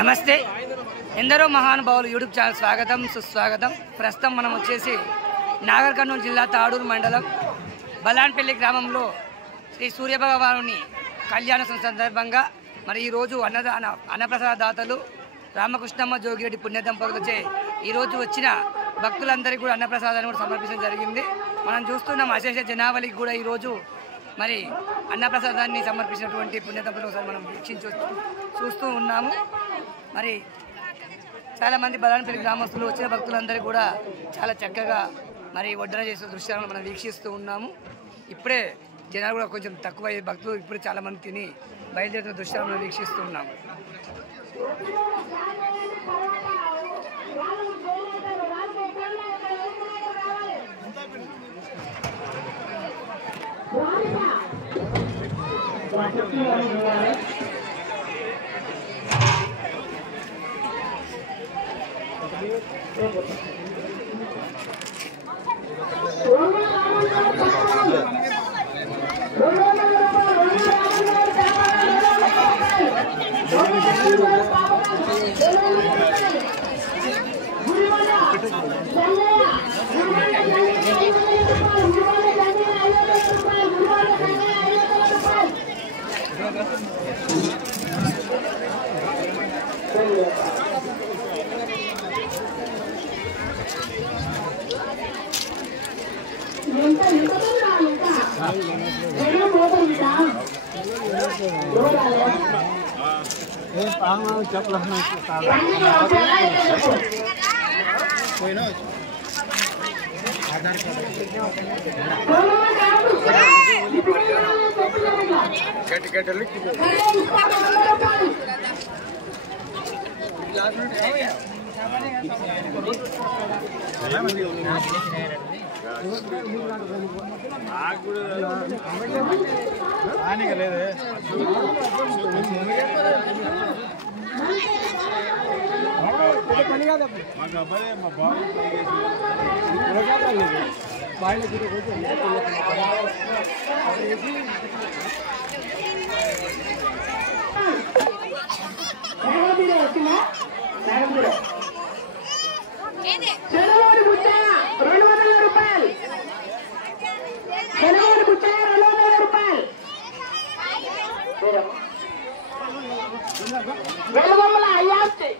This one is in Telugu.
నమస్తే ఎందరో మహానుభావులు యూట్యూబ్ ఛానల్ స్వాగతం సుస్వాగతం। ప్రస్తుతం మనం వచ్చేసి నాగర్ కర్నూలు జిల్లా తాడూరు మండలం బలాన్పల్లి గ్రామంలో శ్రీ సూర్యభగవానుని కళ్యాణ సందర్భంగా మరి ఈ రోజు అన్నప్రసాద దాతలు రామకృష్ణమ్మ జోగిరెడ్డి పుణ్య దంపతులచే ఈ రోజు వచ్చిన భక్తులందరికీ కూడా అన్నప్రసాదాన్ని కూడా సమర్పించడం జరిగింది। మనం చూస్తున్నాం అశేష జనావళికి కూడా ఈ రోజు మరి అన్నప్రసాదాన్ని సమర్పించినటువంటి పుణ్య దంపతులు మనం చూస్తూ ఉన్నాము। మరి చాలా మంది బలాన్పల్లి గ్రామస్తులు వచ్చిన భక్తులందరూ కూడా చాలా చక్కగా మరి వడ్డన చేసే దృశ్యాలను మనం వీక్షిస్తూ ఉన్నాము। ఇప్పుడే జనాలు కూడా కొంచెం తక్కువ భక్తులు ఇప్పుడు చాలా మంది తిని బయలుదేరుతున్న దృశ్యాలను మనం వీక్షిస్తూ ఉన్నాము। వెలుగొమ్మల అయ్యాస్తి